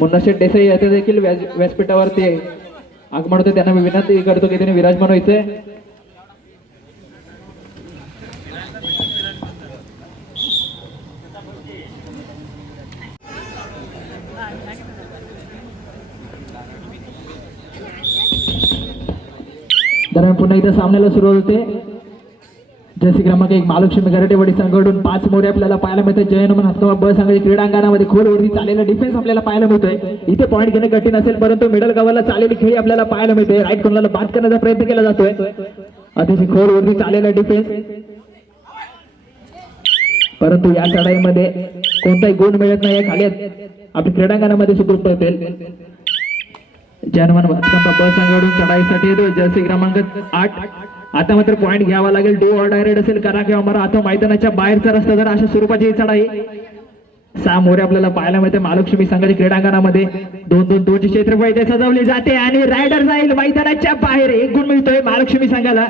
मुन्नाशेठ देसाई येथे देखील व्यासपीठावरती आगमन होते. त्यांना मी विनंती करतो की त्यांनी विराजमान व्हायचंय. दरम्यान पुन्हा इथं सामन्याला सुरुवात होते. जर्सी क्रमांक 1 महालक्ष्मी गराटेवाडी संघाकडून 5 मोरे आपल्याला पाहायला मिळतात. जयनमन हस्तवा ब संघाच्या क्रीडांगणामध्ये खोलवरती चाललेला डिफेन्स आपल्याला पाहायला मिळतोय. इथे पॉईंट घेणे कठीण असेल, परंतु मिडल कव्हरला चाललेली खेळी आपल्याला पाहायला मिळते. राईट कॉर्नरला बाद करण्याचा प्रयत्न केला जातोय. अतिशय खोलवरती चाललेला डिफेन्स, परंतु या चढाईमध्ये कोणताही गुण मिळत नाही. खाली आपल्या क्रीडांगणामध्ये सुखरूप पळतील. जयनमन हस्तवा ब संघाकडून चढाईसाठी येतो जर्सी क्रमांक 8. आता मात्र पॉईंट घ्यावा लागेल. डू ऑर डाय रेड असेल करा किंवा मरा. आता मैदानाच्या बाहेरचा रस्ता जर अशा स्वरूपाची ही चढाई. 6 मोरे आपल्याला पाहायला मिळते महालक्ष्मी संघाच्या क्रीडांगणामध्ये. 2-2-2 ची क्षेत्रफळ इथे सजवली जाते आणि रायडर जाईल मैदानाच्या बाहेर. 1 गुण मिळतोय महालक्ष्मी संघाला.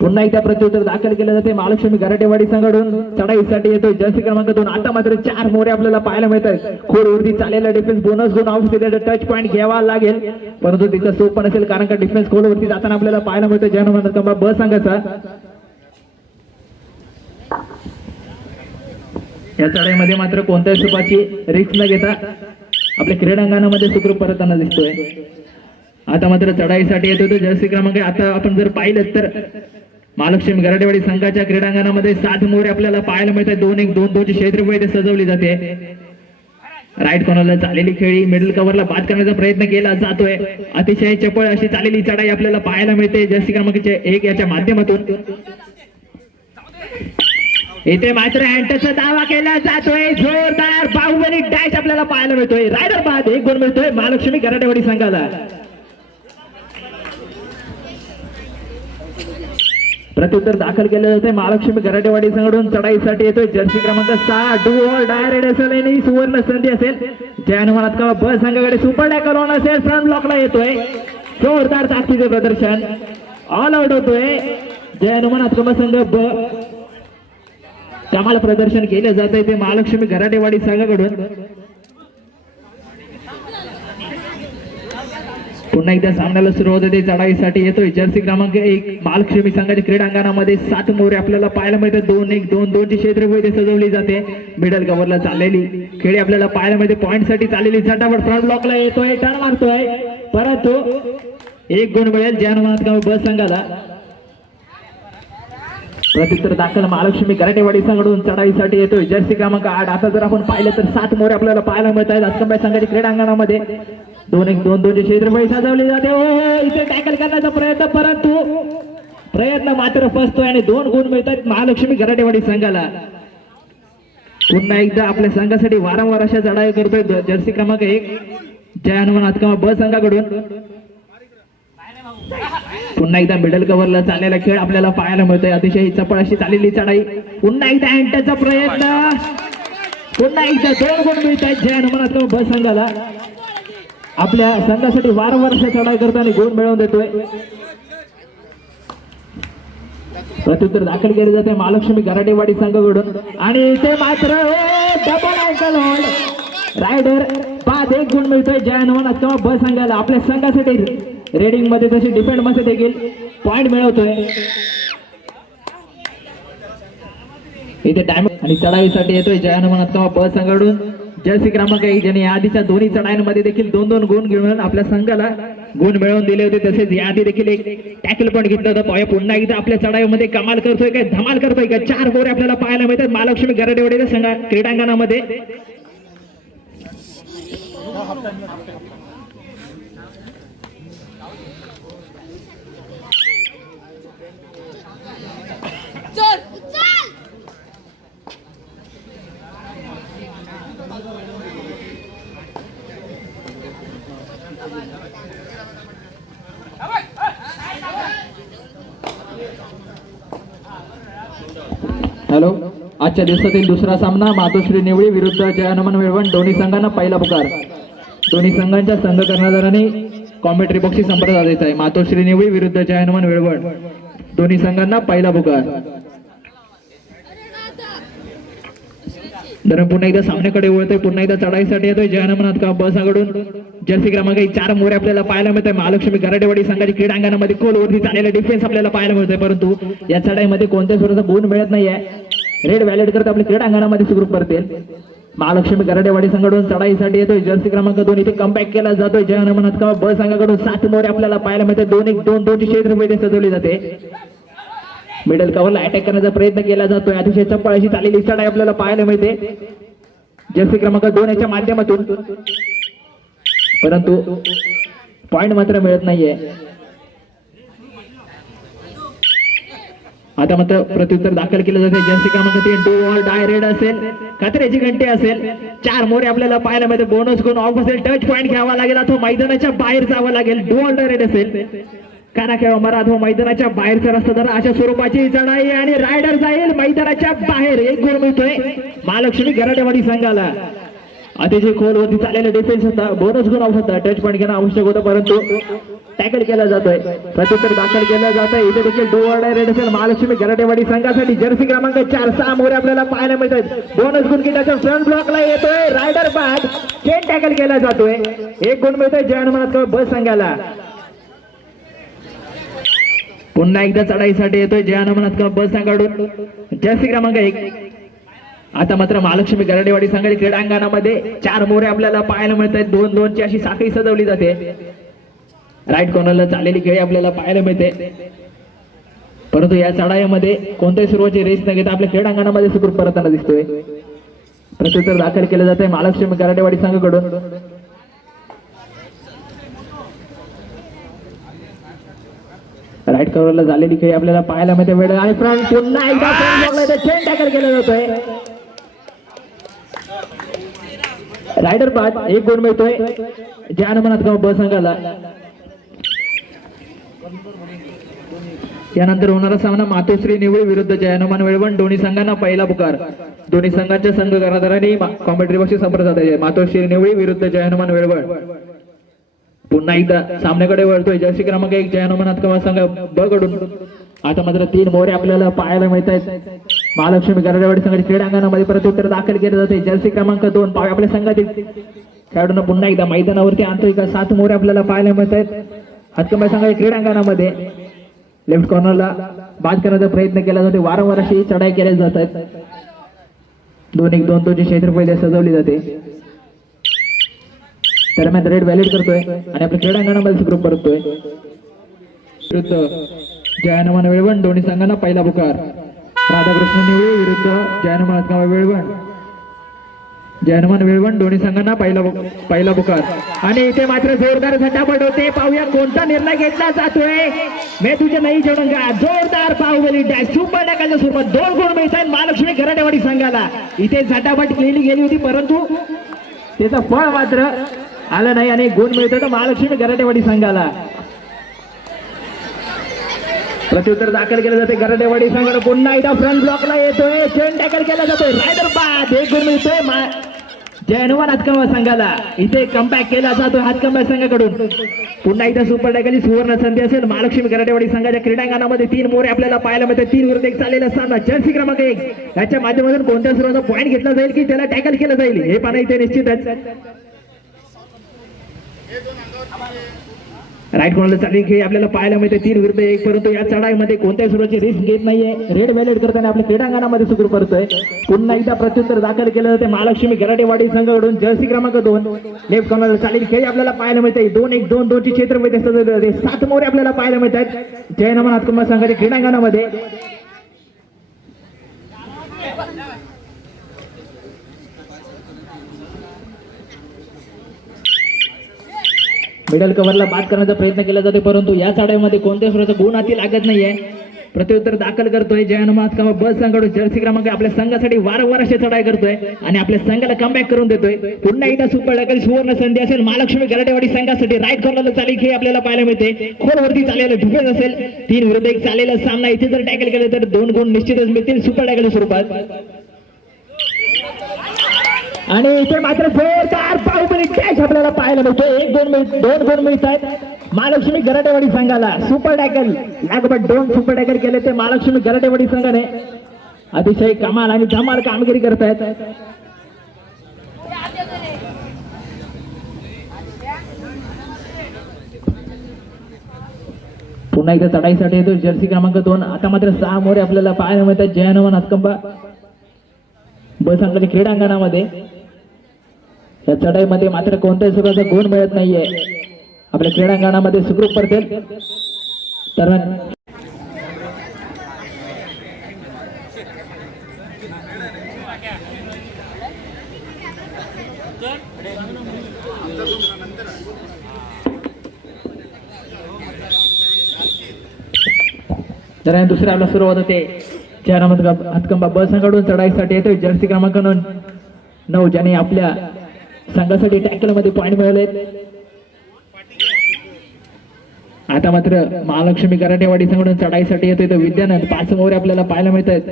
पुन्हा एकदा प्रत्युत्तर दाखल केलं जाते महालक्ष्मी गराटेवाडी संघाकडून. चढाईसाठी येतोय जर्सी क्रमांक 2. आता मात्र 4 मोरे आपल्याला पाहायला मिळतात. खोलवरती चाललेला डिफेन्स बोनस गुण आउट टच पॉईंट घ्यावा लागेल, परंतु तिचा सोप पण असेल कारण का डिफेन्स खोलवरती जाताना आपल्याला पाहायला मिळतो जयनमन ब संघाचा. या चढाईमध्ये मात्र कोणत्याही स्वरूपाची रिस्क न घेता आपल्या क्रीडांगणामध्ये सुखरूप परतताना दिसतोय. आता मात्र चढाईसाठी येतो तो जर्सी क्रमांक. आता आपण जर पाहिलं तर महालक्ष्मी गराटेवाडी संघाच्या क्रीडांगणामध्ये 7 मोरे आपल्याला पाहायला मिळतात. 2-1-2-2 ची क्षेत्रफळ इथे सजवली जाते. राईट कॉर्नरला चाललेली खेळी मिडल कव्हरला बाद करण्याचा प्रयत्न केला जातोय. अतिशय चपळ अशी चाललेली चढाई आपल्याला पाहायला मिळते जर्सी क्रमांक 1 याच्या माध्यमातून. इथे मात्र हँडचा दावा केला जातोय. जोरदार बाहुबली डॅश आपल्याला पाहायला मिळतोय. रायडर बाद 1 गुण मिळतोय महालक्ष्मी गराटेवाडी संघाला. प्रत्युत्तर दाखल केलं जाते महालक्ष्मी गराटेवाडी संघाकडून. चढाईसाठी येतोय जर्सी क्रमांक 6 डू ऑर डाय रेड असेल. सुवर्ण संधी असेल जयनमनात का ब संघाकडे. सुपर टॅकल ऑन असेल. फ्रंट ब्लॉकला येतोय. जोरदार ताकदीचे प्रदर्शन ऑल आउट होतोय जयनमनात का संघ ब. कमाल प्रदर्शन केलं जात आहे ते महालक्ष्मी गराटेवाडी संघाकडून. पुन्हा एकदा सामन्याला सुरुवात होते. चढाईसाठी येतोय जर्सी क्रमांक 1 महालक्ष्मी संघाच्या क्रीडांगणामध्ये. 7 मोरे आपल्याला पाहायला मिळतात. 2-1-2-2 ची क्षेत्रफळ इथे सजवली जाते. मिडल कव्हरला चाललेली खेळी आपल्याला पाहायला मिळते. पॉईंट साठी चाललेली झटापट फ्रंट ब्लॉकला येतोय. टर्न मारतोय, परंतु 1 गुण मिळेल जयनमनात ब संघाला. प्रत्युत्तर दाखल महालक्ष्मी गराटेवाडी संघाकडून. चढाईसाठी येतोय जर्सी क्रमांक 8. आता जर आपण पाहिलं तर 7 मोरे आपल्याला पाहायला मिळत आहेत अस्कंबाई संघाच्या क्रीडांगणामध्ये. 2-1-2-2 ची क्षेत्रफळ सजवली जाते. इथे टॅकल करण्याचा प्रयत्न, परंतु प्रयत्न मात्र फसतोय आणि 2 गुण मिळतात महालक्ष्मी गराटेवाडी संघाला. पुन्हा एकदा आपल्या संघासाठी वारंवार अशा चढाई करतोय जर्सी क्रमांक 1 जयनमनात ब संघाकडून. पुन्हा एकदा मिडल कव्हरला चाललेला खेळ आपल्याला पाहायला मिळतोय. अतिशय चपळ अशी चाललेली चढाई. पुन्हा एकदा अँटचा प्रयत्न. पुन्हा एकदा 2 गुण मिळत आहेत जयनमनात ब संघाला. आपल्या संघासाठी वारंवार अशा चढाई करताना गुण मिळवून देतोय. प्रत्युत्तर दाखल केले जाते महालक्ष्मी गराटेवाडी संघाकडून. आणि ते मात्र डबल अँकल होल्ड रायडर बाद 1 गुण मिळतोय जयनमनात ब संघाला. आपल्या संघासाठी रेडिंग मध्ये तशी डिफेंड मध्ये देखील पॉइंट मिळवतोय. इथे डायमंड आणि चढाईसाठी येतोय जयनमनात ब संघाकडून जर्सी क्रमांक 1 ज्यांनी आधीच्या दोन्ही चढाईमध्ये देखील 2-2 गुण घेऊन आपल्या संघाला गुण मिळवून दिले होते. तसेच याआधी देखील एक टॅकल पण घेतलं होतं. पॉय पुन्हा एकदा आपल्या चढाईमध्ये कमाल करतोय काय, धमाल करतोय का. 4 गोरे आपल्याला पाहायला मिळतात महालक्ष्मी गराटेवाडीच्या संघ क्रीडांगणामध्ये. हॅलो, आजच्या दिवसातील दुसरा सामना मातोश्री निवळी विरुद्ध जयहनुमान विळवण. दोन्ही संघांना पहिला पुकार. दोन्ही संघांच्या संघ कर्णधारांनी कॉमेंट्री बॉक्सशी संपर्क साधायचा आहे. मातोश्री निवळी विरुद्ध जयहनुमान विळवण. दोन्ही संघांना पहिला पुकार. दरम्यान पुन्हा एकदा सामन्याकडे वळतोय, पुन्हा एकदा चढाईसाठी येतोय जयहनुमान का बस आघाडून जर्सी क्रमांक 4 मोरे आपल्याला पाहायला मिळतोय. महालक्ष्मी गराडेवाडी संघाची क्रीडांगणामध्ये खोलवरती चाललेला डिफेन्स आपल्याला पाहायला मिळतोय, परंतु या चढाईमध्ये कोणत्याच स्वरूपाचा गुण मिळत नाहीये. रेड व्हॅलेट करत आपल्या क्रीडांगणामध्ये सुखरूप करतील. महालक्ष्मी गराडेवाडी संघाकडून चढाईसाठी येतोय जर्सी क्रमांक 2 इथे कमबॅक केला जातोय. जयहनुमान का बस संघाकडून 7 मोरे आपल्याला पाहायला मिळतोय. 2-1-2-2 ची क्षेत्रफळ सजवली जाते. मिडल कव्हरला अटॅक करण्याचा प्रयत्न केला जातोय. अतिशय चप्पळ अशी चाललेली चढाई आपल्याला पाहायला मिळते जर्सी क्रमांक 2 याच्या माध्यमातून, परंतु पॉइंट मात्र मिळत नाहीये. आता मात्र प्रत्युत्तर दाखल केलं जाते. जर्सी क्रमांक 3 डू ऑर डाय रेड असेल, खतऱ्याची घंटी असेल. 4 मोरे आपल्याला पाहायला मिळते. बोनस गुण ऑफ असेल, टच पॉइंट घ्यावा लागेल अथवा मैदानाच्या बाहेर जावं लागेल. डू ऑर डाय रेड असेल, काना किंवा मरा अथवा मैदानाच्या बाहेरचा रस्ता तर अशा स्वरूपाची चढाई आणि रायडर जाईल मैदानाच्या बाहेर. 1 गुण मिळतोय महालक्ष्मी गराडेवाडी संघाला. अतिशय खोलवरती चाललेला डिफेन्स होता, बोनस गुण ऑफ होता, टच पॉइंट घेणं आवश्यक होतं, परंतु टॅकल केला जातोय. प्रत्युत्तर दाखल केलं जात आहे. इथे देखील डू ऑर डाय रेड असेल महालक्ष्मी गराडेवाडी संघासाठी. जर्सी क्रमांक 4 6 मोरे आपल्याला पाहायला मिळतात. बोनस गुण किटाच्या फ्रंट ब्लॉकला येतोय. रायडर बाद चेन टॅकल केला जातोय. 1 गुण मिळतोय जयहनुमान बस संघाला. पुन्हा एकदा चढाईसाठी येतोय जयहनुमान बस संघाकडून जर्सी क्रमांक 1. आता मात्र महालक्ष्मी गराडेवाडी संघाच्या क्रीडांगणामध्ये 4 मोरे आपल्याला पाहायला मिळत आहेत. 2-2 ची अशी साखळी सजवली जाते. राईट कॉर्नरला चाललेली खेळी आपल्याला पाहायला मिळते, परंतु या चढाईमध्ये कोणत्याही सुरुवातीची रेस न घेता आपल्या क्रीडांगणामध्ये सुखरूप परतताना दिसतोय. प्रत्युत्तर दाखल केलं जाते महालक्ष्मी गराडेवाडी संघाकडून. राईट कव्हरला झालेली खेळी आपल्याला पाहायला मिळते. वेळ आणि फ्रंट पुन्हा एकदा चेन टॅकल केलं जातोय. रायडर बाद 1 गुण मिळतोय जयहनुमान बस संघाला. यानंतर होणारा सामना मातोश्री निवळी विरुद्ध जयहनुमान वेळवण. दोन्ही संघांना पहिला पुकार. दोन्ही संघांच्या संघ कर्णधारांनी कॉमेंट्री बॉक्सशी संपर्क साधायचे. मातोश्री निवळी विरुद्ध जयहनुमान वेळवण. पुन्हा एकदा सामन्याकडे वळतोय जर्सी क्रमांक 1 जयहनुमान संघ बकडून. आता मात्र 3 मोरे आपल्याला पाहायला मिळत आहेत महालक्ष्मी गराडेवाडी संघाच्या क्रीडांगणामध्ये. प्रत्युत्तर दाखल केलं जाते जर्सी क्रमांक 2 पाव आपल्या संघातील खेळाडूंना पुन्हा एकदा मैदानावरती आणतोय का. 7 मोरे आपल्याला पाहायला मिळत आहेत हातकंबाई संघाच्या क्रीडांगणामध्ये. लेफ्ट कॉर्नरला बाद करण्याचा प्रयत्न केला जातो. वारंवार अशी चढाई केल्या जात आहेत. 2-1-2-2 ची क्षेत्रफळ सजवली जाते. दरम्यान रेड व्हॅलिड करतोय आणि आपल्या क्रीडांगणामध्ये सुखरूप परततोय. विरुद्ध जयहनुमान वेळवण. दोन्ही संघांना पहिला पुकार. राधाकृष्ण निवळी विरुद्ध जयहनुमान वेळवण. जयहनुमान वेळवण दोन्ही संघांना पहिला पुकार. आणि इथे मात्र जोरदार झटापट होते. पाहूया कोणता निर्णय घेतला जातोय. मी तुझे नाही जोडूंगा. जोरदार बाहुबली डॅश सुपर डॅकलच्या स्वरूपात 2 गुण मिळतात महालक्ष्मी गराडेवाडी संघाला. इथे झटापट केली गेली होती, परंतु त्याचं फळ मात्र आलं नाही आणि गुण मिळतो महालक्ष्मी गराडेवाडी संघाला. प्रत्युत्तर दाखल केलं जाते गराडेवाडी संघाला. पुन्हा एकदा फ्रंट ब्लॉकला येतोय. चेन टॅकल केला जातोय. रायडर बाद 1 गुण मिळतोय जयहनुमान हातकंबा संघाला. इथे कमबॅक केला जातो हातकंबा संघाकडून. पुन्हा एकदा सुपर टॅकलची सुवर्ण संधी असेल महालक्ष्मी गराडेवाडी संघाच्या क्रीडांगणामध्ये. 3 मोरे आपल्याला पाहायला मिळते. 3 विरुद्ध 1 चाललेला सामना. जर्सी क्रमांक 1 याच्या माध्यमातून कोणत्या सुरुवातीचा पॉईंट घेतला जाईल की त्याला टॅकल केलं जाईल हे पाहणं इथे निश्चितच. राईट कॉर्नरला चाललेली खेळी आपल्याला पाहायला मिळते. 3 विरुद्ध 1, परंतु या चढाईमध्ये कोणत्याही सुरुवातीची रिस्क घेत नाहीये. रेड व्हॅलेट करताना आपल्या क्रीडांगणामध्ये सुखरूप करतोय. पुन्हा एकदा प्रत्युत्तर दाखल केलं जाते महालक्ष्मी गराडेवाडी संघाकडून. जर्सी क्रमांक 2 लेफ्ट कॉर्नरला चाललेली खेळी आपल्याला पाहायला मिळते. 2-1-2-2 ची क्षेत्रफळ सजवली जाते. 7 मोरे आपल्याला पाहायला मिळतात जयहनुमान हातकंबा संघाच्या क्रीडांगणामध्ये. मिडल कव्हरला बाद करण्याचा प्रयत्न केला जातो, परंतु या चढाईमध्ये कोणत्या स्वरूपाचा गुण हाती लागत नाहीये. प्रत्युत्तर दाखल करतोय जयहनुमान बस संघाकडून. जर्सी क्रमांक आपल्या संघासाठी वारंवार अशी चढाई करतोय आणि आपल्या संघाला कमबॅक करून देतोय. पुन्हा एकदा सुपर टॅकल सुवर्ण संधी असेल महालक्ष्मी गराडेवाडी संघासाठी. राईट कॉर्नरला चाललेली खेळी आपल्याला पाहायला मिळते. खोलवरती चाललेला डिफेन्स असेल. 3 विरुद्ध 1 चाललेला सामना. इथे जर टॅकल केलं तर 2 गुण निश्चितच मिळतील सुपर टॅकलच्या स्वरूपात. आणि इथे मात्र जोरदार बाहुबली कॅच आपल्याला पाहायला मिळतो. 2 गुण मिळतात महालक्ष्मी गराडेवाडी संघाला. सुपर टॅकल लागोपाठ 2 सुपर टॅकल केले ते महालक्ष्मी गराडेवाडी संघाने. अतिशय कमाल आणि धमाल कामगिरी करतायत. पुन्हा एकदा चढाईसाठी येतो जर्सी क्रमांक 2. आता मात्र 6 मोरे आपल्याला पाहायला मिळतात. जय हनुमान हातकंबा बस क्रीडांगणामध्ये. या चढाईमध्ये मात्र कोणत्याही सुखाचा गुण मिळत नाहीये. आपल्या क्रीडांगणामध्ये सुखरूप पडतील तर तर दुसऱ्या आपला सुरुवात होते. जयरामत हातकंबा ब संघाकडून चढाईसाठी येतोय जर्सी क्रमांक 9 ज्याने आपल्या संघासाठी टॅकल मध्ये पॉईंट मिळवले. आता मात्र महालक्ष्मी कराटेवाडी संघाकडून चढाईसाठी येतोय तो विद्यानंद. 5 मोरे आपल्याला पाहायला मिळत आहेत.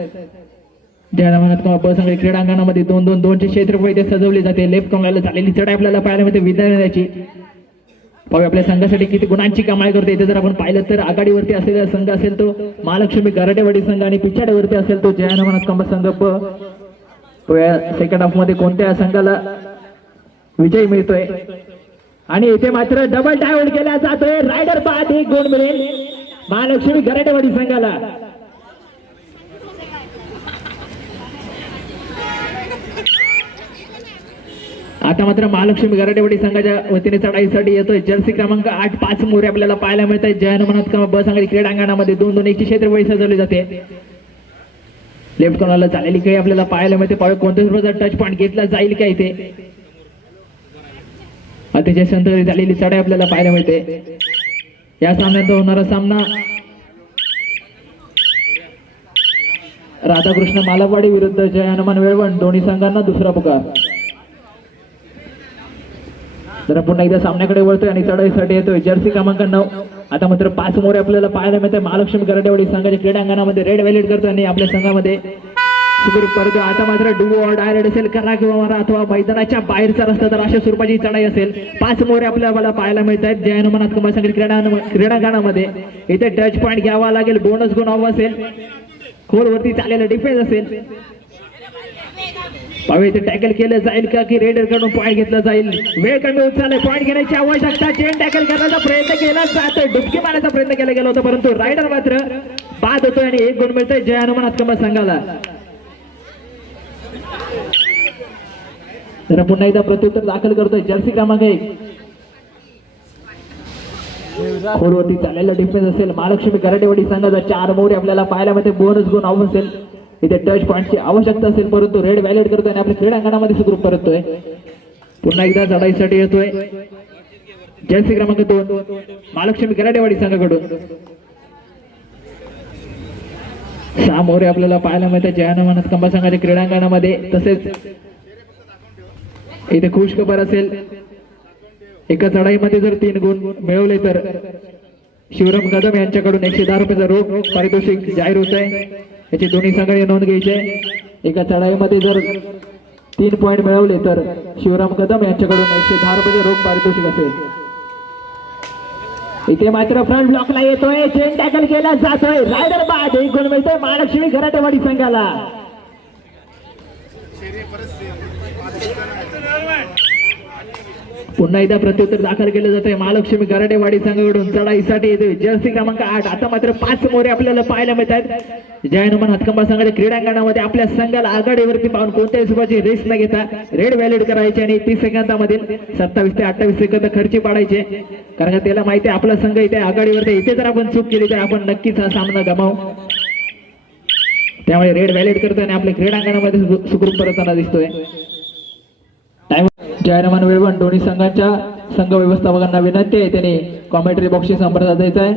जयरामत हातकंबा ब संघ क्रीडांगणामध्ये 2-2-2चे क्षेत्रफळ इथे सजवले जाते. लेफ्ट कॉर्नरला झालेली चढाई आपल्याला पाहायला मिळते विद्यानंदाची. पाहूया आपल्या संघासाठी किती गुणांची कमाई करतो. इथे जर आपण पाहिलं तर आघाडीवरती असलेला संघ असेल तो महालक्ष्मी कराटेवाडी संघ आणि पिछाडीवरती असेल तो जय हनुमान हातकंबा संघ. सेकंड हाफ मध्ये कोणत्या संघाला विजय मिळतोय आणि इथे मात्र डबल डायव्हर्ट केला जातोय. रायडर बाद 1 गुण मिळेल महालक्ष्मी कराटेवाडी संघाला. आता मात्र महालक्ष्मी कराटेवाडी संघाच्या वतीने चढाईसाठी येतोय जर्सी क्रमांक 8. 5 मोरे आपल्याला पाहायला मिळत आहेत. जय हनुमान हातकंबा ब संघाची क्रीडांगणामध्ये 2-2-1ची क्षेत्रफळ सजवले जाते. लेफ्ट कॉर्नरला चाललेली खेळी आपल्याला पाहायला मिळते. पाहूया कोणत्या स्वरूपाचा टच पॉईंट घेतला जाईल का इथे. अतिशय संतुलित झालेली चढाई आपल्याला पाहायला मिळते. या सामन्यात होणारा सामना राधाकृष्ण मालवाडी विरुद्ध जय हनुमान वेळवण. दोन्ही संघांना दुसरा पुकार. जरा पुन्हा एकदा सामन्याकडे वळतोय आणि चढाईसाठी येतोय जर्सी क्रमांक 9. आता मात्र 5 मोरे आपल्याला पाहायला मिळते. महालक्ष्मी कराटेवाडी संघाच्या क्रीडांगणामध्ये रेड व्हॅलिड करतो आणि आपल्या संघामध्ये सुखरूप करतो. आता मात्र डुओ ऑर डायरेक्ट असेल करा किंवा मारा अथवा मैदानाच्या बाहेरचा रस्ता तर अशा स्वरूपाची चढाई असेल. 5 मोरे आपल्याला पाहायला मिळत आहेत जय हनुमान हातकंबा संघाच्या क्रीडांगणामध्ये. इथे टच पॉईंट घ्यावा लागेल. बोनस गुण हवा असेल. खोलवरती चाललेला डिफेन्स असेल. पाहूया इथे टॅकल केलं जाईल का की रेडर कडून पॉईंट घेतला जाईल. वेळ कमी होत चाललाय. पॉईंट घेण्याची आवश्यकता. चेन टॅकल करण्याचा प्रयत्न केला जातोय. डुबकी मारण्याचा प्रयत्न केला गेला होता परंतु रायडर मात्र बाद होतोय आणि 1 गुण मिळतोय जय हनुमान हातकंबा संघाला. जरा पुन्हा एकदा प्रत्युत्तर दाखल करतोय जर्सी क्रमांक 1. खोलवरती चाललेला डिफेन्स असेल महालक्ष्मी कराटेवाडी संघाचा. 4 मोरे आपल्याला पाहायला मिळते. बोनस गुण हवा असेल. इथे टच पॉईंटची आवश्यकता असेल परंतु रेड व्हॅलिड करतोय आणि आपल्या क्रीडांगणामध्ये सुखरूप परततोय. पुन्हा एकदा चढाईसाठी येतोय जर्सी क्रमांक 2 महालक्ष्मी कराटेवाडी संघाकडून. 6 मोरे आपल्याला पाहायला मिळतात जय हनुमान हातकंबा संघाच्या क्रीडांगणामध्ये. तसेच इथे खुशखबर असेल. एका चढाईमध्ये जर 3 गुण मिळवले तर शिवराम कदम यांच्याकडून 110 रुपयाचा रोख पारितोषिक जाहीर होत आहे. याची दोन्ही संघाने नोंद घ्यायची आहे. एका चढाईमध्ये जर 3 पॉईंट मिळवले तर शिवराम कदम यांच्याकडून 110 रुपयाचे रोख पारितोषिक असेल. इथे मात्र फ्रंट ब्लॉकला येतोय. चेन टॅकल केला जातोय. रायडर बाद 1 गुण मिळतोय महालक्ष्मी कराटेवाडी संघाला. पुन्हा एकदा प्रत्युत्तर दाखल केलं जातंय महालक्ष्मी कराटेवाडी संघाकडून. चढाईसाठी येतोय जर्सी क्रमांक 8. आता मात्र 5 मोरे आपल्याला पाहायला मिळतात. जय हनुमान हातकंबा संघाच्या क्रीडांगणामध्ये आपल्या संघाला आघाडीवरती पाहून कोणत्याही स्वरूपाची रेस न घेता रेड व्हॅलिड करायचे आणि 30 सेकंदामधील 27 ते 28 सेकंद खर्ची पाडायचे. कारण त्याला माहिती आहे आपला संघ इथे आघाडीवरती. इथे जर आपण चूक केली तर आपण नक्कीच हा सामना गमावू. त्यामुळे रेड व्हॅलिड करतोय आणि आपल्या क्रीडांगणामध्ये सुखरूप परतताना दिसतोय. जय हनुमान वेळवण दोन्ही संघांच्या संघ व्यवस्थापकांना विनंती आहे त्यांनी कॉमेंट्री बॉक्सशी संपर्क साधायचा आहे.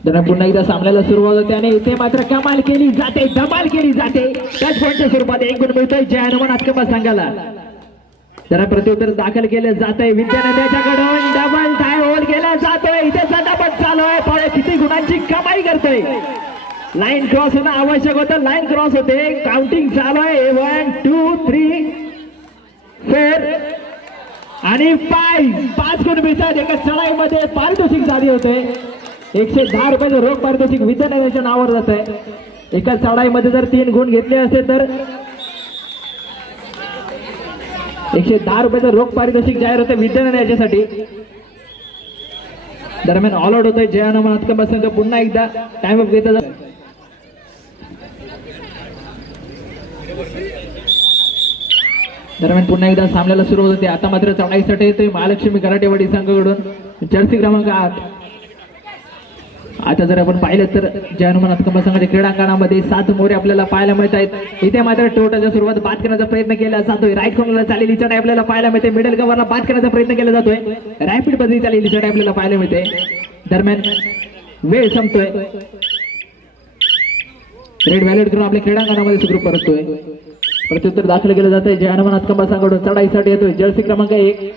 त्यांना पुन्हा एकदा सामन्याला सुरुवात होते आणि इथे मात्र कमाल केली जाते. धमाल केली जाते. टच पॉईंटच्या स्वरूपात 1 गुण मिळतोय जय हनुमान हातकंबा संघाला. त्यांना प्रत्युत्तर दाखल केलं जात आहे. विद्यानंदाच्याकडून डबल डायव्हर्ट केला जातोय. इथे झटापट चालू आहे. पाहूया किती गुणांची कमाई करतोय. लाईन क्रॉस होणं आवश्यक होतं. लाईन क्रॉस होते. काउंटिंग चालू आहे. 1 2 3 4 आणि 5 गुण मिळतात. एका चढाईमध्ये पारितोषिक जारी होते. 110 रुपयाचं रोख पारितोषिक विद्यानंदाच्या नावावर जात आहे. एका चढाईमध्ये जर 3 गुण घेतले असते तर 110 रुपयाचं रोख पारितोषिक जाहीर होते विद्यार्थ्यांना याच्यासाठी. दरम्यान ऑल आउट होतोय जय हनुमान हातकंबा संघ. पुन्हा एकदा टाइम अप घेतला जातो. दरम्यान पुन्हा एकदा सामन्याला सुरुवात होते. आता मात्र चढाईसाठी येतोय महालक्ष्मी कराटेवाडी संघाकडून जर्सी क्रमांक 8. आता जर आपण पाहिलं तर जय हनुमान हातकंबा संघाच्या क्रीडांगणामध्ये 7 मोरे आपल्याला पाहायला मिळत आहेत. इथे मात्र टोटाच्या सुरुवात बाद करण्याचा प्रयत्न केला जातोय. राईट कॉर्नरला चालेली चढाई आपल्याला पाहायला मिळते. मिडल कव्हरला बाद करण्याचा प्रयत्न केला जातोय. रॅपिड पद्धती चालेली चढाई आपल्याला पाहायला मिळते. दरम्यान वेळ संपतोय. रेड व्हॅलेट करून आपल्या क्रीडांगणामध्ये सुखरूप परततोय. प्रत्युत्तर दाखल केलं जातंय. जय हनुमान हातकंबा संघाकडून चढाईसाठी येतोय जर्सी क्रमांक 1.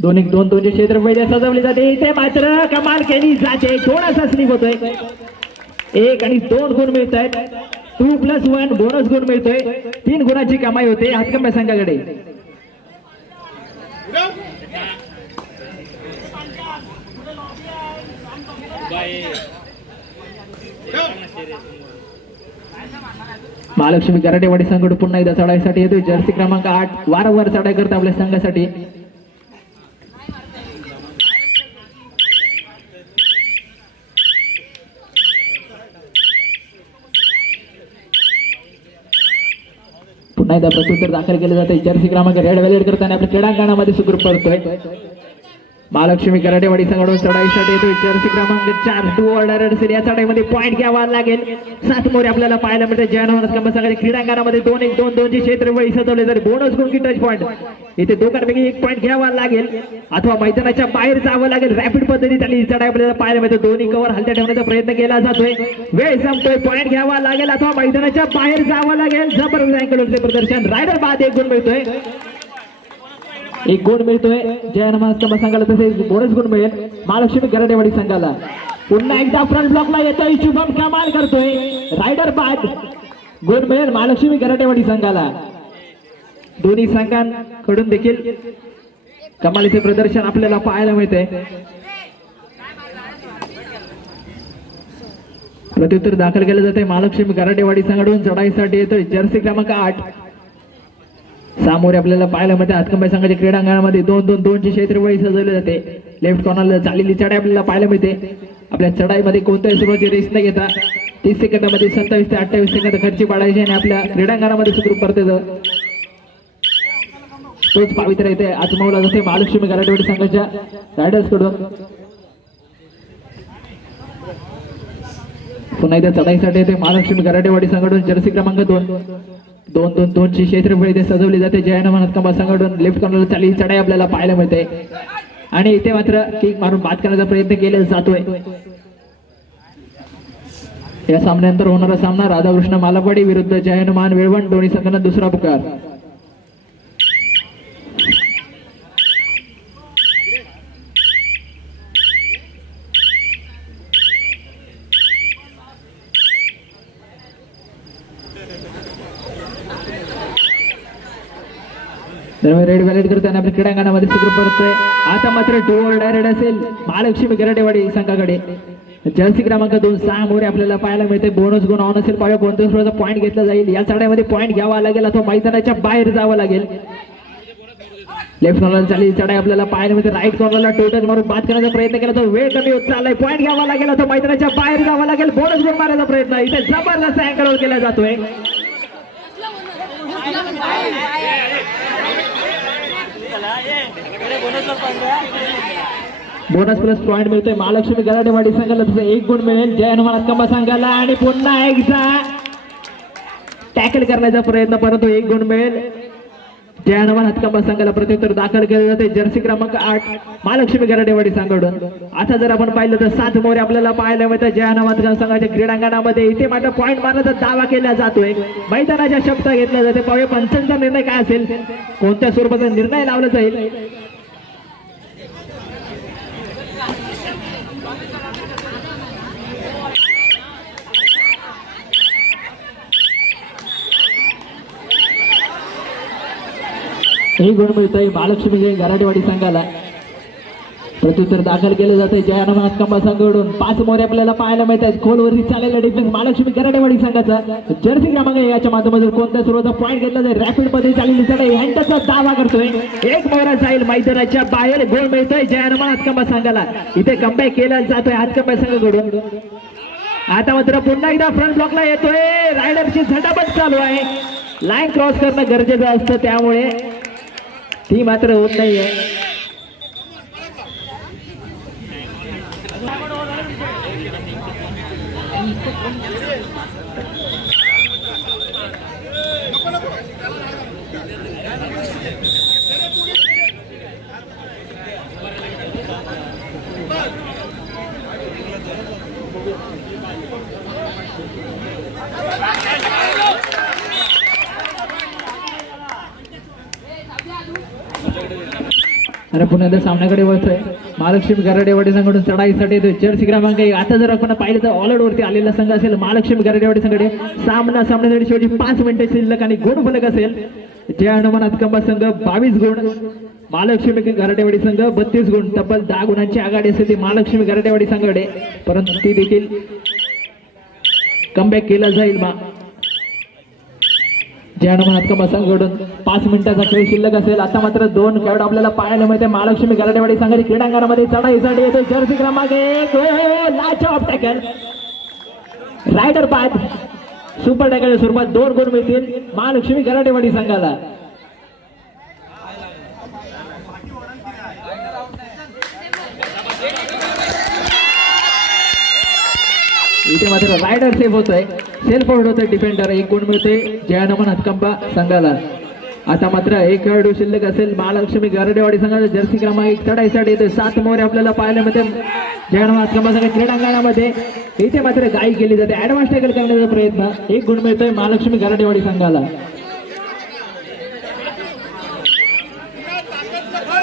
2-1-2-2 क्षेत्र सजवली जाते. इथे मात्र कमाल केली जाते. थोडासा स्लिप होतोय. 1 आणि 2 गुण मिळत आहेत. 2+1 बोनस गुण मिळतोय. 3 गुणाची कमाई होते हातकंबा संघाकडे. महालक्ष्मी कराटेवाडी संघ पुन्हा एकदा चढाईसाठी येतोय जर्सी क्रमांक 8. वारंवार चढाई करतो आपल्या संघासाठी. पुन्हा एकदा प्रत्युत्तर दाखल केले जाते. जर्सी क्रमांक रेड व्हॅलेट करताना आपल्या क्रीडांगणामध्ये सुखरूप परततोय. महालक्ष्मी कराटेवाडी संघाकडून चढाईसाठी येतोय जर्सी क्रमांक 4. 2 ऑर्डर असेल. या चढाईमध्ये पॉईंट घ्यावा लागेल. 7 मोरे आपल्याला पाहायला मिळते. जय हनुमान हातकंबा संघाच्या क्रीडांगणामध्ये 2-1-2-2 क्षेत्र वळी सजवले जाते. बोनस गुण की टच पॉईंट. इथे दोघांपैकी 1 पॉईंट घ्यावा लागेल अथवा मैदानाच्या बाहेर जावं लागेल. रॅपिड पद्धतीने चालली चढाई आपल्याला पाहायला मिळते. दोन्ही कव्हर हलत्या ठेवण्याचा प्रयत्न केला जातोय. वेळ संपतोय. पॉईंट घ्यावा लागेल अथवा मैदानाच्या बाहेर जावं लागेल. जबरदस्त अँगलवरचे प्रदर्शन. रायडर बाद 1 गुण मिळतोय. 1 गुण मिळतोय जय हनुमान हातकंबा संघाला. तसेच बोनस गुण मिळेल महालक्ष्मी कराटेवाडी संघाला. पुन्हा एकदा फ्रंट ब्लॉकला येतोय. शुभम कमाल करतोय. रायडर बाद गुण मिळेल महालक्ष्मी कराटेवाडी संघाला. दोन्ही संघांकडून देखील कमालीचे प्रदर्शन आपल्याला पाहायला मिळते. प्रत्युत्तर दाखल केलं जाते. महालक्ष्मी कराटेवाडी संघाकडून चढाईसाठी येतोय जर्सी क्रमांक 8. 6 मोरे आपल्याला पाहायला मिळते. हातकंबा संघाच्या क्रीडांगणामध्ये 2-2-2 क्षेत्र वळी सजवले जाते. लेफ्ट कॉर्नरला चाललेली चढाई आपल्याला पाहायला मिळते. आपल्या चढाईमध्ये कोणत्याही सुरुवातीची रेस न घेता 30 सेकंदामध्ये 27 ते 28 सेकंद खर्ची पाडायची आणि आपल्या क्रीडांगणामध्ये सुखरूप परतायचं. तोच पावित्र्य इथे आजमावला जाते महालक्ष्मी कराटेवाडी संघाच्या रायडर्स कडून. पुन्हा एकदा चढाईसाठी येते महालक्ष्मी कराटेवाडी संघाकडून जर्सी क्रमांक 2. 2-2-2 क्षेत्रफळ इथे सजवली जाते. जय हनुमान हातकंबा संघाकडून लेफ्ट कॉर्नरला चाललेली चढाई आपल्याला पाहायला मिळते आणि इथे मात्र किक मारून बाद करण्याचा प्रयत्न केला जातोय. या सामन्यानंतर होणारा सामना राधाकृष्ण मालपाडी विरुद्ध जय हनुमान वेळवण. दोन्ही संघांना दुसरा पुकार. रेड व्हॅलेट करताना आपल्या क्रीडांगणामध्ये सुखरूप परततोय. आता मात्र 2 ऑर्डर असेल महालक्ष्मी कराटेवाडी संघाकडे. जर्सी क्रमांक 2. 6 मोरे आपल्याला पाहायला मिळते. बोनस गुण ऑन असेल. पाहिजे कोणत्या सुरुवातीचा पॉईंट घेतला जाईल. या चढाईमध्ये पॉईंट घ्यावा लागेल अथवा मैदानाच्या बाहेर जावं लागेल. लेफ्ट कॉर्नरला चाललेली चढाई आपल्याला पाहायला मिळते. राईट कॉर्नरला टोटल मारून बाद करण्याचा प्रयत्न केला तर वेळ कमी होत चाललाय. पॉईंट घ्यावा लागेल अथवा मैदानाच्या बाहेर जावं लागेल. बोनस गुण मारायचा प्रयत्न इथे जबरदस्त अँगलवर केला जातोय. बोनस प्लस पॉईंट मिळतोय महालक्ष्मी कराटेवाडी संघाला. तसं 1 गुण मिळेल जय हनुमान हातकंबा संघाला. आणि पुन्हा एकदा टॅकल करण्याचा प्रयत्न, परंतु 1 गुण मिळेल जय हनुमान हातकंबा संघाला. प्रत्युत्तर दाखल केले जाते जर्सी क्रमांक 8 महालक्ष्मी कराटेवाडी संघाकडून. आता जर आपण पाहिलं तर 7 मोरे आपल्याला पाहायला मिळतात जय हनुमान हातकंबा संघाच्या क्रीडांगणामध्ये. इथे मात्र पॉईंट मारण्याचा दावा केला जातोय. मैदानाच्या शब्द घेतला जाते. पाहूया पंचांचा निर्णय काय असेल, कोणत्या स्वरूपाचा निर्णय लावला जाईल. हे गुण मिळतोय महालक्ष्मी कराटेवाडी संघाला. प्रत्युत्तर दाखल केले जाते जय हनुमान कंबा संघाकडून 5 मोरे आपल्याला पाहायला मिळत आहेत. खोलवरती चाललेला डिफेन्स महालक्ष्मी गराडेवाडी संघाचा जर्सी क्रमांक याच्या माध्यमातून कोणत्या सुरुवात पॉईंट घेतला जाईल. रॅपिड मध्ये चाललेली चढाई हँडचा दावा करतोय. एक मोरा जाईल मैदानाच्या बाहेर. गोल मिळतोय जय हनुमान हातकंबा संघाला. इथे कमबॅक केला जातोय हातकंबा संघाकडून. आता मात्र पुन्हा एकदा फ्रंट ब्लॉकला येतोय. रायडरची झटापट चालू आहे. लाईन क्रॉस करणं गरजेचं असतं त्यामुळे ती मात्र होत नाहीये. अरे पुन्हा एकदा सामन्याकडे वळतोय. महालक्ष्मी गराडेवाडी संघाकडून चढाईसाठी येतोय जर्सी क्रमांक 1. आता जर आपण पाहिलं तर ऑलआउट वरती आलेला संघ असेल महालक्ष्मी गराडेवाडी संघाकडे. सामन्यासाठी शेवटी 5 मिनिटे शिल्लक आणि गुण फलक असेल. जय हनुमान हातकंबा संघ 22 गुण, महालक्ष्मी गराडेवाडी संघ 32 गुण. तब्बल 10 गुणांची आघाडी असेल ती महालक्ष्मी गराडेवाडी संघाकडे, परंतु ती देखील कमबॅक केला जाईल. जय हनुमान हातकंबा संघाकडून 5 मिनिटाचा खेळ शिल्लक असेल. आता मात्र 2 खेळाडू आपल्याला पाहायला मिळते महालक्ष्मी गराडेवाडी संघाची क्रीडांगणामध्ये. चढाईसाठी येतो जर्सी क्रमांक 1. लाजवाब टॅकल, रायडर बाद, सुपर टॅकलच्या स्वरूपात 2 गुण मिळतील महालक्ष्मी गराडेवाडी संघाला. इथे मात्र रायडर सेफ होतोय, सेल्फ आउट होतोय डिफेंडर. 1 गुण मिळतोय जय हनुमान हातकंबा संघाला. आता मात्र 1 खेळाडू शिल्लक असेल महालक्ष्मी गराडेवाडी संघाचा जर्सी क्रमांक 1. चढाईसाठी येते 7 मोरे आपल्याला पाहायला मिळते जय हनुमान हातकंबा संघ क्रीडांगणामध्ये. इथे मात्र गाई केली जाते, ऍडव्हान्स टॅकल करण्याचा प्रयत्न. 1 गुण मिळतोय महालक्ष्मी गराडेवाडी संघाला.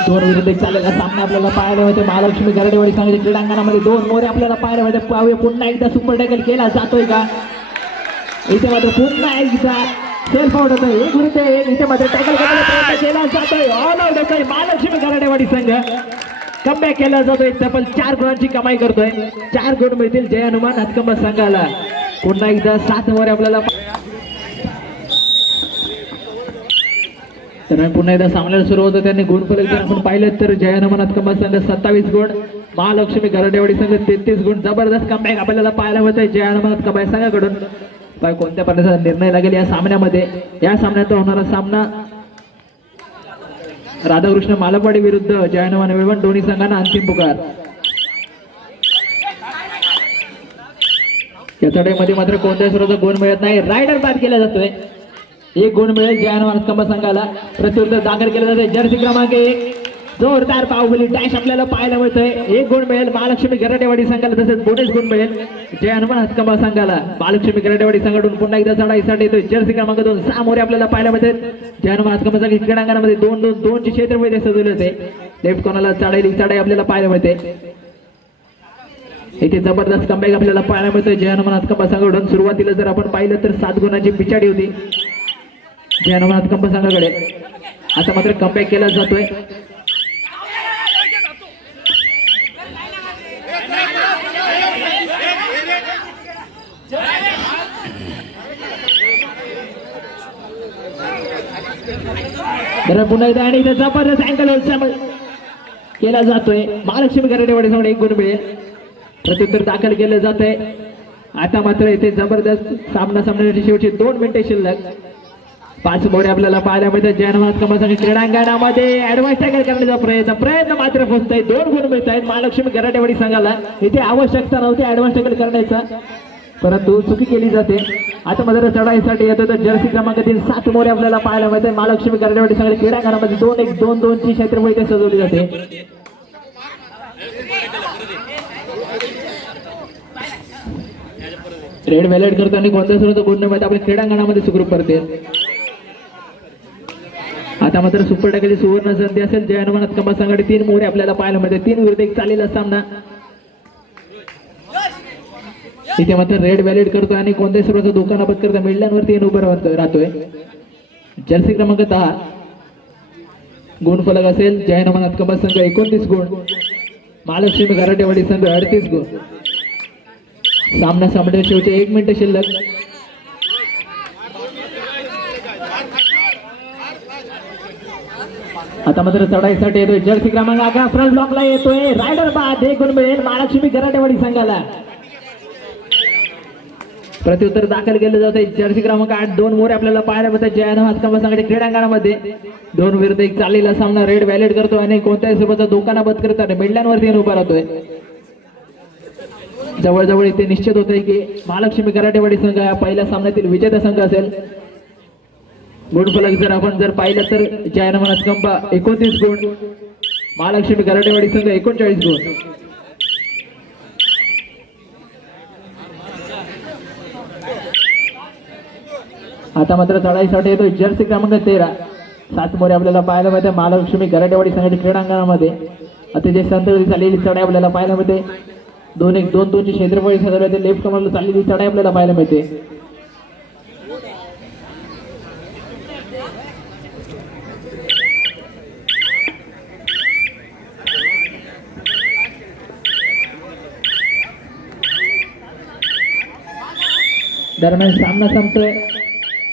2 विरुद्ध 1 चाललेला सामना आपल्याला पाहायला मिळते महालक्ष्मी गराडेवाडी संघाच्या क्रीडांगणामध्ये. 2 मोरे आपल्याला पाहायला मिळते. पाहूया पुन्हा एकदा सुपर टॅकल केला जातोय का. इथे मात्र पुन्हा एकदा सेल्फ आउट होतोय. 1 विरुद्ध 1. इथे मात्र टॅकल करण्याचा प्रयत्न केला जातोय. ऑल आउट होतोय महालक्ष्मी गराडेवाडी संघ. कमबॅक केला जातोय. तब्बल 4 गुणांची कमाई करतोय. 4 गुण मिळतील जय हनुमान हातकंबा संघाला. पुन्हा एकदा 7 मोरे आपल्याला. तर पुन्हा एकदा सामन्याला सुरू होतं त्यांनी गुण फलक जर आपण पाहिलं तर जय हनुमान हातकंबा संघ 27 गुण, महालक्ष्मी गराडेवाडी संघ 33 गुण. जबरदस्त कमबॅक आपल्याला पाहायला मिळतंय जय हनुमान हातकंबा संघाकडून. काय कोणत्या प्रकारचा निर्णय लागेल या सामन्यामध्ये. या सामन्यात होणारा सामना राधाकृष्ण मालपवाडी विरुद्ध जय हनुमान विळवण. दोन्ही संघांना अंतिम पुकार. या चढाईमध्ये मात्र कोणत्याही स्वरूपाचा गुण मिळत नाही. रायडर बाद केला जातोय. 1 गुण मिळेल जय हनुमान हातकंबा संघाला. प्रत्युत्तर दाखल केलं जाते जर्सी क्रमांक 1. जोरदार बाहुबली डॅश आपल्याला पाहायला मिळतोय. 1 गुण मिळेल महालक्ष्मी गराडेवाडी संघाला, तसेच बोनस गुण मिळेल जय हनुमान हातकंबा संघाला. महालक्ष्मी गराडेवाडी संघाकडून पुन्हा एकदा चढाईसाठी येतोय जर्सी क्रमांक 2. 6 मोरे आपल्याला पाहायला मिळते जय हनुमान हातकंबा संघ क्रीडांगणामध्ये. 2-2-2 क्षेत्रमध्ये सजवले होते. लेफ्ट कॉर्नरला चढाई आपल्याला पाहायला मिळते. इथे जबरदस्त कमबॅक आपल्याला पाहायला मिळतोय जय हनुमान हातकंबा संघाकडून. सुरुवातीला जर आपण पाहिलं तर 7 गुणांची पिछाडी होती जय हनुमान हातकंबा संघाकडे. आता मात्र कमबॅक केला जातोय. पुन्हा एकदा आणि जबरदस्त अँगल केला जातोय महालक्ष्मी गराडेवाडी संघ. 1 गुण मिळेल. प्रत्युत्तर दाखल केलं जातंय. आता मात्र इथे जबरदस्त सामन्याची शेवटची 2 मिनिटे शिल्लक. 5 मोरे आपल्याला पाहायला मिळतात जय हनुमान हातकंबा संघ क्रीडांगणामध्ये. ऍडव्हान्स टॅकल करण्याचा प्रयत्न मात्र फसतोय. 2 गुण मिळत आहेत महालक्ष्मी गराडेवाडी संघाला. इथे आवश्यकता नव्हती ऍडव्हान्स टॅकल करण्याचा, परंतु चुकी केली जाते. आता मात्र चढाईसाठी येतो तर जर्सी क्रमांक 3. 7 मोरे आपल्याला पाहायला मिळते महालक्ष्मी गराडेवाडी संघाच्या क्रीडांगणामध्ये. 2-1-2-2 ची क्षेत्रफळ इथे सजवली जाते. रेड व्हॅलेट करताना कोणत्या सुरू गुण न मिळता आपल्या क्रीडांगणामध्ये सुखरूप करते. आता मात्र सुपर टॅकलची सुवर्ण संधी असेल जय हनुमान हातकंबा संघाकडे. 3 मोरे आपल्याला पाहायला मिळते. 3 विरुद्ध 1 चाललेला सामना. इथे मात्र रेड व्हॅलिड करतोय आणि कोणत्याही सर्वांचा धोका न पत्करता मिडल्यांवरती उभं राहतोय. जर्सी क्रमांक 10 गुण फलक असेल जय हनुमान हातकंबा संघ 29 गुण, महालक्ष्मी कराटेवाडी संघ 38 गुण. सामना संपण्याच्या शेवटी 1 मिनिट शिल्लक. आता मात्र चढाईसाठी येतोय जर्सी क्रमांक 11 फ्रंट ब्लॉकला येतोय रायडर बाद. 1 गुण मिळेल महालक्ष्मी कराटेवाडी संघाला. प्रत्युत्तर दाखल केलं जाते जर्सी क्रमांक 8. 2 मोरे आपल्याला पाहायला मिळतात जयान हातकंबा संघाच्या क्रीडांगणामध्ये. 2 विरुद्ध 1 चाललेला सामना रेड व्हॅलेट करतो आणि कोणत्याही स्वरूपाचा धोका बंद करतात मिडलँडवरती येऊन उभा राहतोय. जवळजवळ इथे निश्चित होतंय की महालक्ष्मी कराटेवाडी संघ हा पहिल्या सामन्यातील विजेता संघ असेल. गुणफलक जर पाहिलं तर जयान हातकंबा 29 गुण, महालक्ष्मी कराटेवाडी संघ 39 गुण. आता मात्र चढाईसाठी येतो जर्सी क्रमांक 13. 7 मोरे आपल्याला पाहायला मिळते महालक्ष्मी कराटेवाडी संघाच्या क्रीडांगणामध्ये. अतिशय संतगती चाललेली चढाई आपल्याला पाहायला मिळते. 2-1-2-2 ची क्षेत्रफळ सजवले लेफ्ट कमरला चाललेली चढाई आपल्याला पाहायला मिळते. दरम्यान सामना संपतोय.